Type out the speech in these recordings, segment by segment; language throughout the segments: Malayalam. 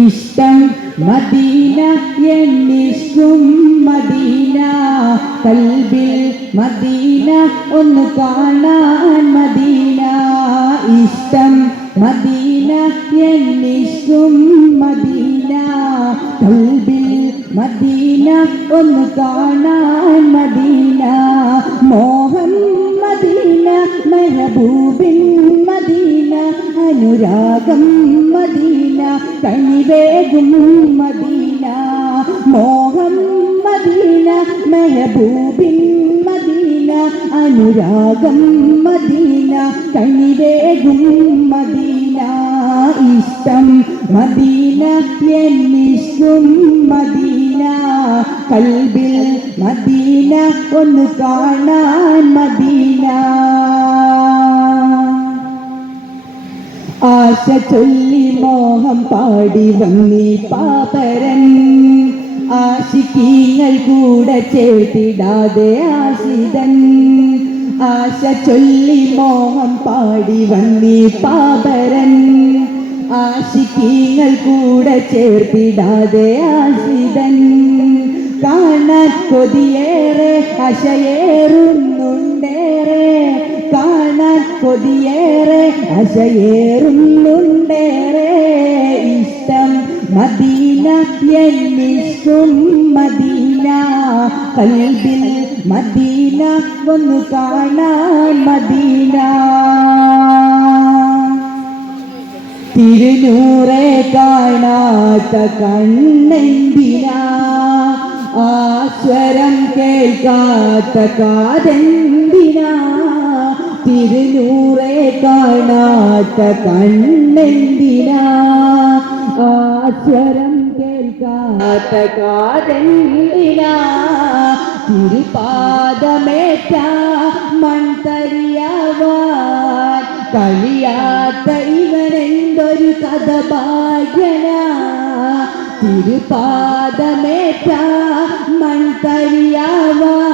ഇഷ്ടം മദീന എന്നിഷ്ടം മദീന കൽബിൽ മദീന ഒന്ന് കാണാൻ മദീന ഇഷ്ടം മദീന എന്നിഷ്ടം മദീന കൽബിൽ മദീന ഒന്ന് കാണാൻ മദീന മോഹൻ മദീന മെഹബൂബിൻ മദീന അനുരാഗം മദീന കനിവേകും മദീന മോഹം മദീന മെഹബൂബിൻ മദീന അനുരാഗം മദീന കനിവേകും മദീന ഇഷ്ടം മദീന എന്നിഷ്ടം മദീന കൽബിൽ മദീന ഒന്ന് കാണാൻ മദീന ആശ ചൊല്ലി മോഹം പാടി വന്നീ പാപരൻ ആശിക്കീങ്ങൾ കൂടെ ചേർത്തിടാതെ ആശിതൻ ആശ ചൊല്ലി മോഹം പാടി വന്നീ പാപരൻ ആശിക്കീങ്ങൾ കൂടെ ചേർത്തിടാതെ ആശിതൻ കാണാൻ കൊതിയേറെ ആശയേറുന്നുണ്ടേറെ കാണാൻ കൊതിയേറെ ആശയേറുന്നുണ്ടേറെ ഇഷ്ടം മദീന എന്നിഷ്ടം മദീന കൽബിൽ മദീന ഒന്ന് കാണാൻ മദീന തിരുനൂറെ കാണാത്ത കണ്ണെന്തിനാ ആസ്വരം കേൾക്കാത്ത കാതെന്തിനാ തിരുനൂറെ കാണാത്ത കണ്ണെന്തിനാ ആസ്വരം കേൾക്കാത്ത കാതെന്തിനാ തിരുപാദമേറ്റ മൺതരിയാവാൻ കഴിയാത്ത ഇവനെന്തൊരു കഥ ഭാഗ്യനാ തിരുപാദമേറ്റ മൺതരിയാവാൻ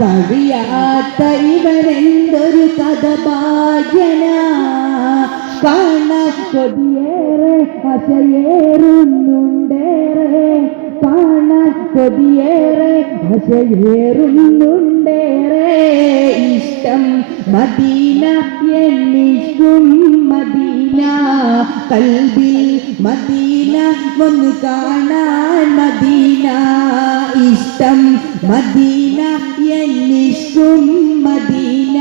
കഴിയാത്ത ഇവനെന്തൊരു കഥ ഭാഗ്യനാ കാണാൻ കൊതിയേറെ ആശയേറുന്നുണ്ടേറെ കാണാൻ കൊതിയേറെ ആശയേറുന്നുണ്ടേറെ ഇഷ്ടം മദീന എന്നിഷ്ടം മദീന കൽബിൽ മദീന ഒന്ന് കാണാൻ മദീന ഇഷ്ടം മദീന എന്നിഷ്ടം മദീന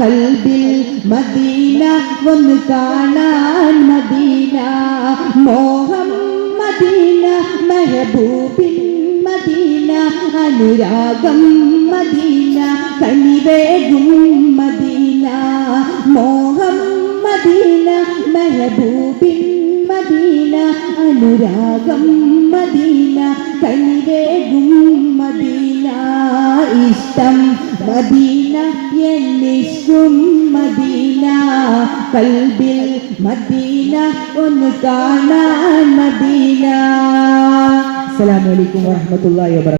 കൽബിൽ മദീന ഒന്ന് കാണാൻ മദീന മോഹം മദീന മെഹബൂബിൻ മദീന അനുരാഗം മദീന കനിവേകും മദീന മോഹം മദീന മെഹബൂബിൻ മദീന അനുരാഗം മദീന കനിവേകും മദീന ഇഷ്ടം മദീന എന്നിഷ്ടം മദീന കൽബിൽ മദീന ഒന്ന് കാണാൻ മദീന. അസ്സലാമു അലൈക്കും വറഹ്മത്തുള്ളാഹി വബറകാതുഹു.